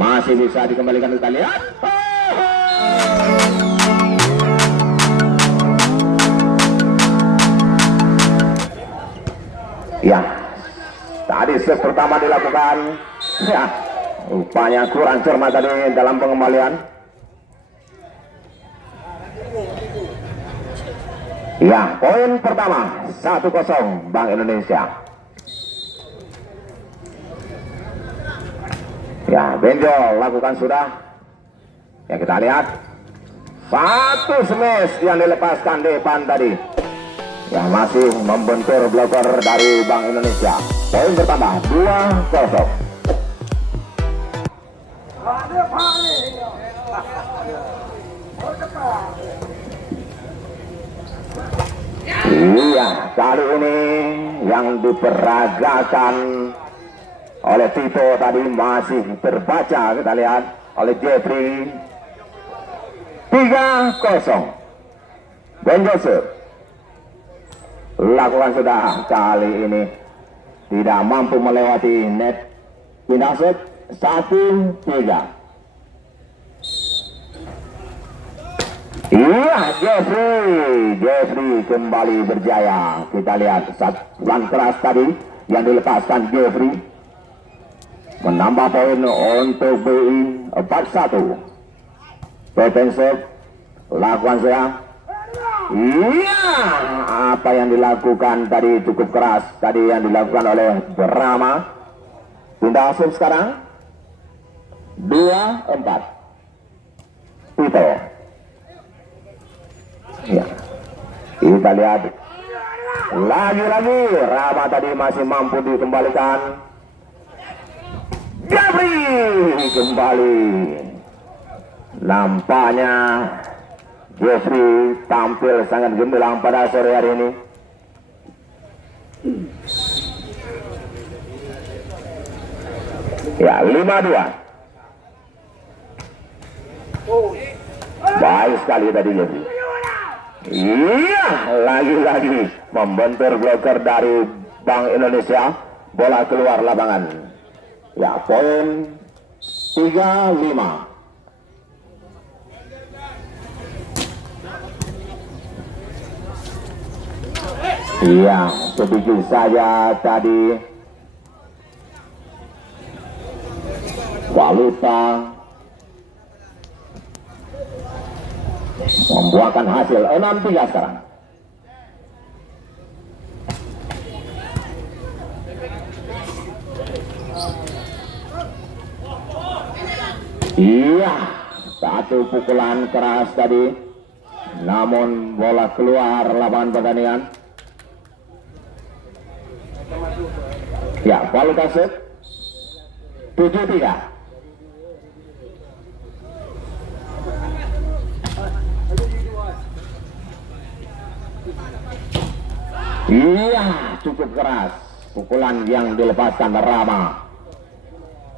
Masih bisa dikembalikan, kita lihat. Ya, tadi set pertama dilakukan. Ya, rupanya kurang cermat tadi dalam pengembalian. Ya, poin pertama 1-0 Bank Indonesia. Ya, benjol lakukan sudah. Ya, kita lihat. Satu smash yang dilepaskan depan tadi. Ya, masih membentur blocker dari Bank Indonesia. Poin bertambah 2-0. Iya, kali ini yang diperagakan oleh Tito tadi masih terbaca, kita lihat oleh Jeffrey. 3-0. Ben Joseph lakukan sudah, kali ini tidak mampu melewati net. Pindah set 1-3. Iya, Jeffrey kembali berjaya. Kita lihat pukulan keras tadi yang dilepaskan Jeffrey, menambah poin untuk BI 4-1. Defensif lakukan saya. Iya, apa yang dilakukan tadi cukup keras tadi yang dilakukan oleh Brahma. Pindah asum sekarang 2-4. Tito. Ya, kita lihat lagi-lagi Rama tadi masih mampu dikembalikan. Jeffrey kembali. Nampaknya Jeffrey tampil sangat gemilang pada sore hari ini. Ya, 5-2. Baik sekali tadi Jeffrey. Iya, lagi-lagi membentur blocker dari Bank Indonesia. Bola keluar lapangan. Ya, poin 3-5. Iya, sedikit saja tadi Waluta membuahkan hasil 6-3 sekarang. Iya, satu pukulan keras tadi, namun bola keluar lapangan pertandingan. Ya, kualitas set 7-3. Iya, cukup keras pukulan yang dilepaskan Rama.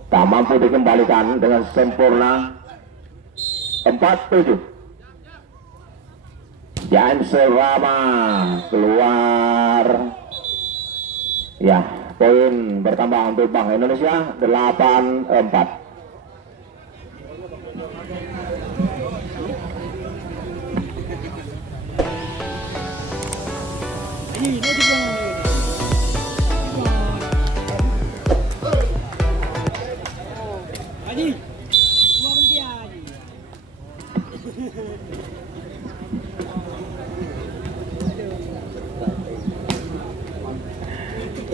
Tak mampu dikembalikan dengan sempurna. 4-7. James Rama keluar. Ya, poin bertambah untuk Bank Indonesia 8-4.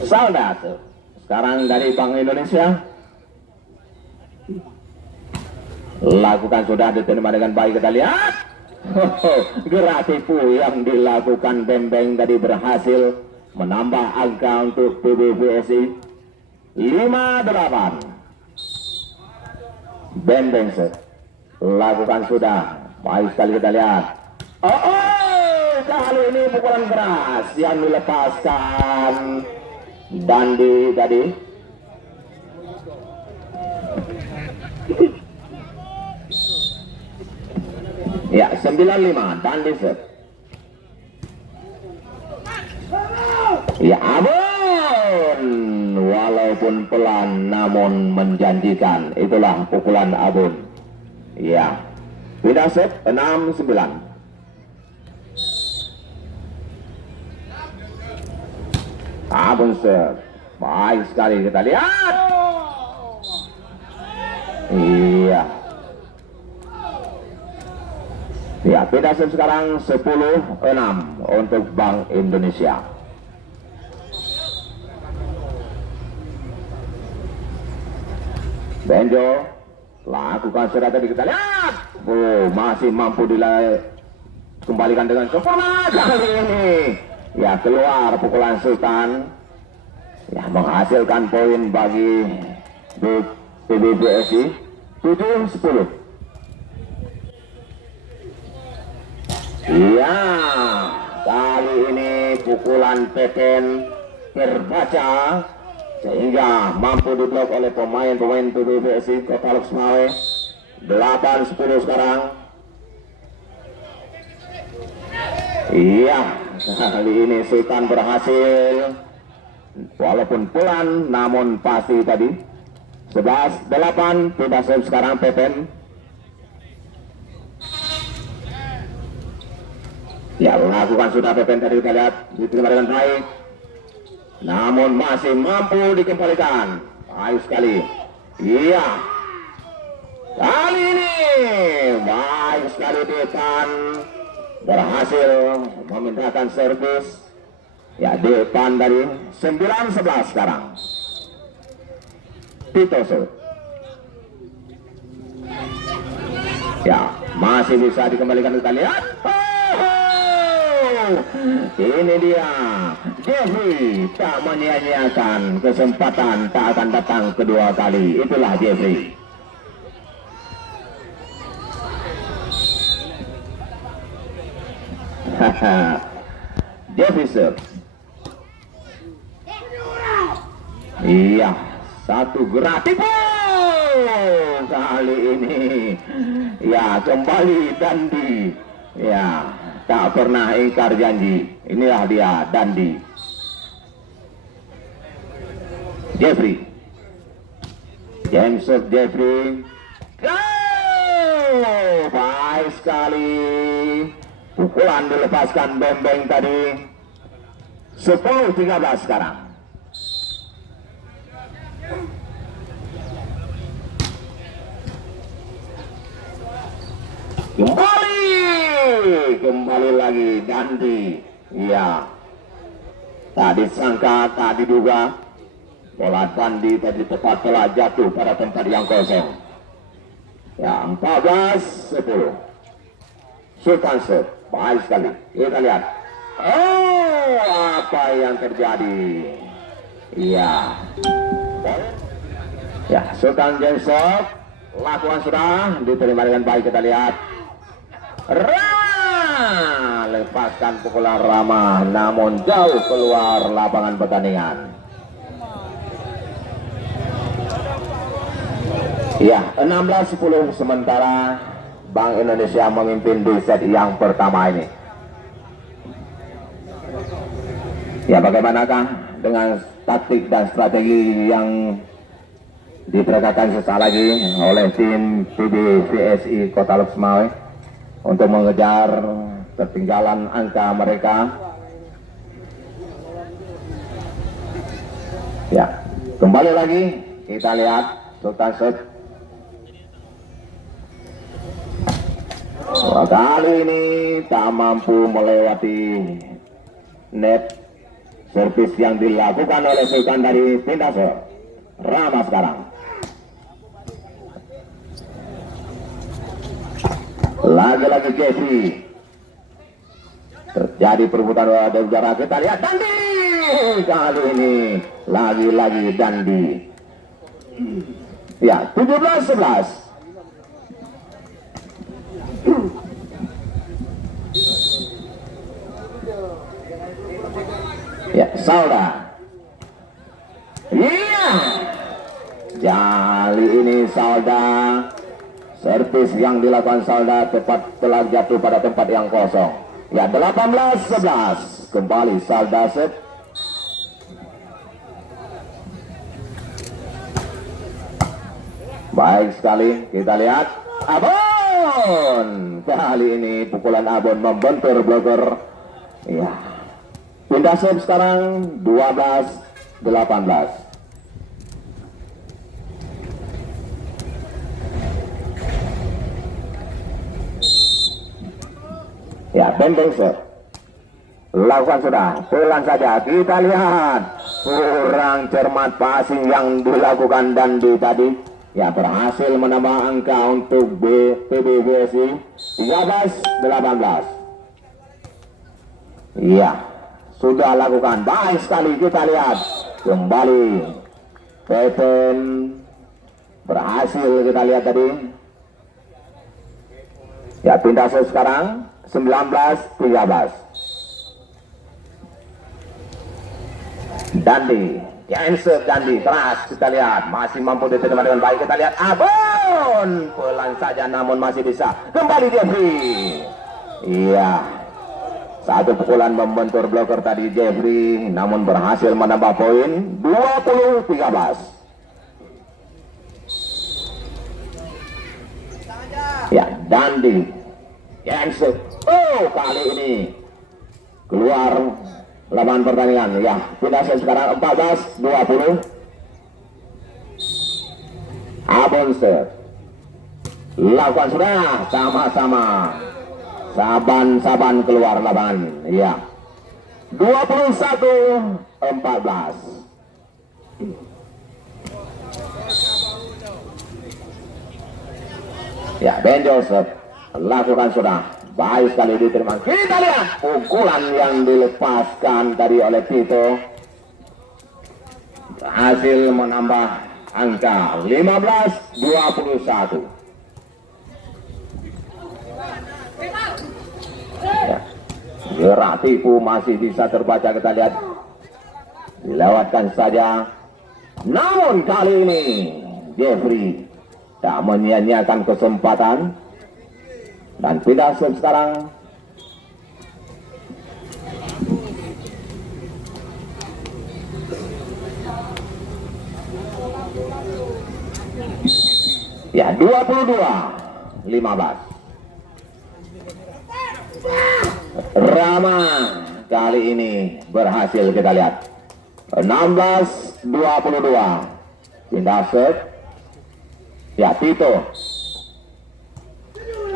Salda sekarang dari Bank Indonesia lakukan sudah diterima dengan baik, kita lihat. Gerak tipu yang dilakukan Bembeng tadi berhasil menambah angka untuk PBVSI 5-8. Bembeng lakukan sudah baik sekali, kita lihat. Kali ini pukulan keras yang dilepaskan Dandi tadi. Ya, 9-5 Dandi set. Ya, abon walaupun pelan namun menjanjikan. Itulah pukulan Abun. Ya, beda set 6-9. Abun set baik sekali, kita lihat. Iya. Ya, beda set sekarang 10-6 untuk Bank Indonesia. Benjo lakukan surat tadi, kita lihat. Masih mampu kembalikan dengan sempurna kali ini. Ya, keluar pukulan Sultan. Ya, menghasilkan poin bagi PBBSI 7-10. Iya, kali ini pukulan Pepen terbaca sehingga mampu diblok oleh pemain-pemain PBBSI Kota Loksmawe. 8-10 sekarang. Iya, kali ini Sultan berhasil walaupun pelan namun pasti tadi. 11-8 beda set sekarang Pepen. Ya, lakukan sudah Pepen tadi, kita lihat diterima dengan baik. Namun masih mampu dikembalikan. Baik sekali. Iya. Kali ini baik sekali Depan berhasil memindahkan servis. Ya, Depan dari 9-11 sekarang. Titoso. Ya, masih bisa dikembalikan, kita lihat. Ini dia, Jeffrey tak menyia-nyiakan kesempatan, tak akan datang kedua kali. Itulah Jeffrey. Jeffrey serve. Iya, satu gratis. Kali ini ya kembali Dandi. Ya, tak pernah ingkar janji. Inilah dia Dandi. Jeffrey. James Jeffrey. Go! Baik sekali. Pukulan dilepaskan Bembeng tadi. 10-13 sekarang. Kembali lagi Dandi. Ya, tak disangka, tak diduga bola Dandi tadi tepat telah jatuh pada tempat yang kosong. Ya, 14-10 Sultan set. Baik sekali, kita lihat. Oh, apa yang terjadi? Iya. Ya, Sultan Jensok lakukan sudah diterima dengan baik, kita lihat. Lepaskan pukulan ramah namun jauh keluar lapangan pertandingan. Ya, 16-10 sementara Bank Indonesia memimpin di set yang pertama ini. Ya, bagaimanakah dengan taktik dan strategi yang diperagakan sesaat lagi oleh tim PBVSI Kota Loksmawe untuk mengejar ketinggalan angka mereka. Ya, kembali lagi kita lihat Sultan set. Kali ini tak mampu melewati net. Servis yang dilakukan oleh Sultan dari Tindasor. Rama sekarang. Lagi-lagi Jeffrey. Terjadi perebutan dari udara, kita lihat Dandi. Kali ini lagi-lagi Dandi. Ya, 17-11. Ya, Salda. Iya. Kali ini Salda. Servis yang dilakukan Salda tepat telah jatuh pada tempat yang kosong. Ya, 18-11. Kembali Salda set. Baik sekali, kita lihat Abon. Kali ini pukulan Abon membentur bloker. Ya. Pindah serve sekarang 12-18. Ya, benteng serve. Lakukan sudah, pelan saja. Kita lihat kurang cermat passing yang dilakukan Dandi tadi. Ya, berhasil menambah angka untuk PBVSI 13-18. Iya, sudah lakukan baik sekali. Kita lihat kembali Pepen berhasil, kita lihat tadi. Ya, pindah sekarang 19-13. Dandi, ya insert Dandi keras, kita lihat masih mampu diterima dengan baik. Kita lihat Abon pelan saja namun masih bisa kembali Jeffrey. Iya, satu pukulan membentur bloker tadi Jeffrey namun berhasil menambah poin 20-13. Ya, Dandi, ya insert. Oh, kali ini keluar lapangan pertandingan. Ya, pindah sekarang 14-20. Abon serve. Lakukan sudah sama-sama. Saban-saban keluar lapangan. Ya. 21-14. Ya, Ben Joseph lakukan sudah. Baik sekali diterima. Kita lihat pukulan yang dilepaskan tadi oleh Tito. Berhasil menambah angka 15-21. Ya. Gerak tipu masih bisa terbaca, kita lihat. Dilewatkan saja. Namun kali ini Jeffrey tak menyia-nyiakan kesempatan. Dan pindah serve sekarang. Ya, 22-15. Rama kali ini berhasil, kita lihat 16-22. Pindah serve. Ya, Tito.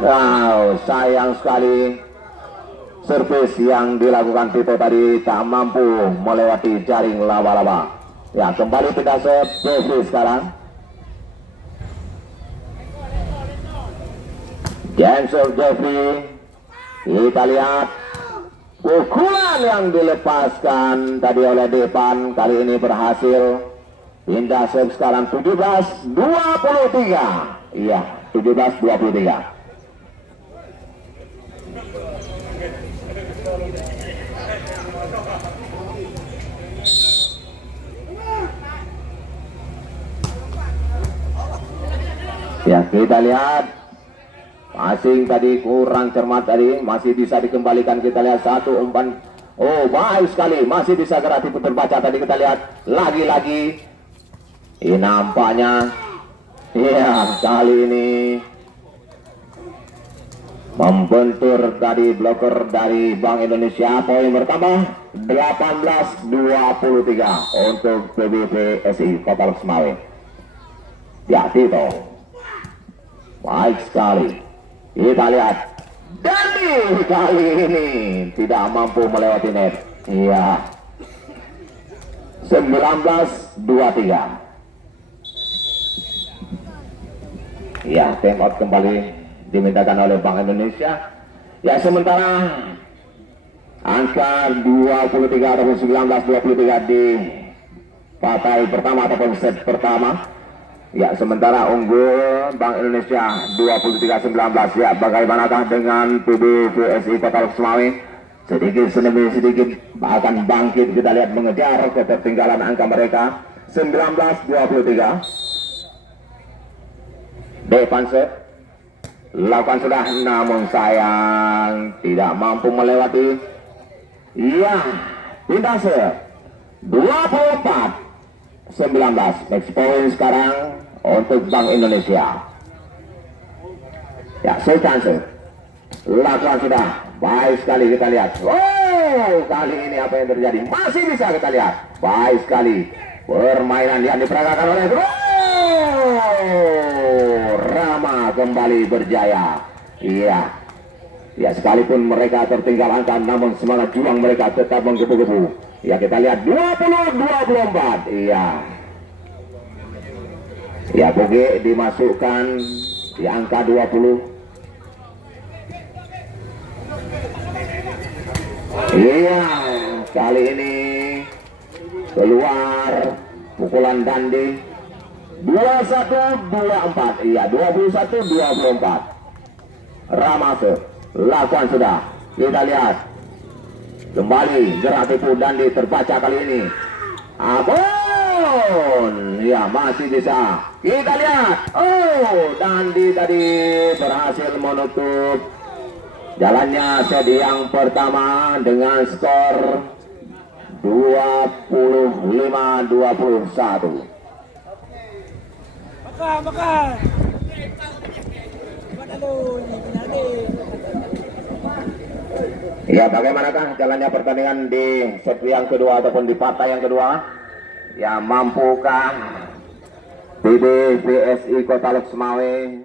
Wow, sayang sekali servis yang dilakukan Tito tadi tak mampu melewati jaring laba-laba. Ya, kembali pindah serve Jeffrey sekarang. James Jeffrey. Kita lihat pukulan yang dilepaskan tadi oleh Depan kali ini berhasil. Pindah serve sekarang 17-23. Iya, 17-23. Ya, kita lihat passing tadi kurang cermat tadi, masih bisa dikembalikan. Kita lihat satu umpan. Oh, baik sekali, masih bisa gerak tipu terbaca tadi. Kita lihat lagi-lagi. Ini nampaknya, ya kali ini membentur tadi bloker dari Bank Indonesia. Poin bertambah 18-23 untuk PBVSI Kota Loksmawe. Ya, Tito. Baik sekali. Kita lihat Dandi kali ini tidak mampu melewati net. Iya. 19-23. Ya, time out kembali dimintakan oleh Bank Indonesia. Ya, sementara angka 23 ataupun 19-23 di partai pertama ataupun set pertama. Ya, sementara unggul Bank Indonesia 23-19. Ya, bagaimanakah dengan PBVSI Kota Loksmawe? Sedikit demi sedikit akan bangkit. Kita lihat mengejar ketertinggalan angka mereka 19-23. Depanse lakukan sudah, namun sayang tidak mampu melewati. Iya, pindah serve 24-19. Next point sekarang untuk Bank Indonesia. Ya, chance. Lakukan sudah. Baik sekali kita lihat. Wow, kali ini apa yang terjadi? Masih bisa kita lihat. Baik sekali. Permainan yang diperagakan oleh Rama kembali berjaya. Iya. Ya, sekalipun mereka tertinggal angka, namun semangat juang mereka tetap menggebu-gebu. Ya, kita lihat 20-24. Iya. Ya, Boge dimasukkan di angka 20. Iya, kali ini keluar pukulan Dandi 21-24. Iya, 21-24. Ramase lakukan sudah. Kita lihat kembali gerak tipu Dandi terbaca kali ini. Abon, ya masih bisa. Kita lihat. Oh, Dandi tadi berhasil menutup jalannya set yang pertama dengan skor 25-21. Makan. Ya, bagaimanakah jalannya pertandingan di set yang kedua ataupun di partai yang kedua? Ya, mampukah PB BSI Kota Loksmawe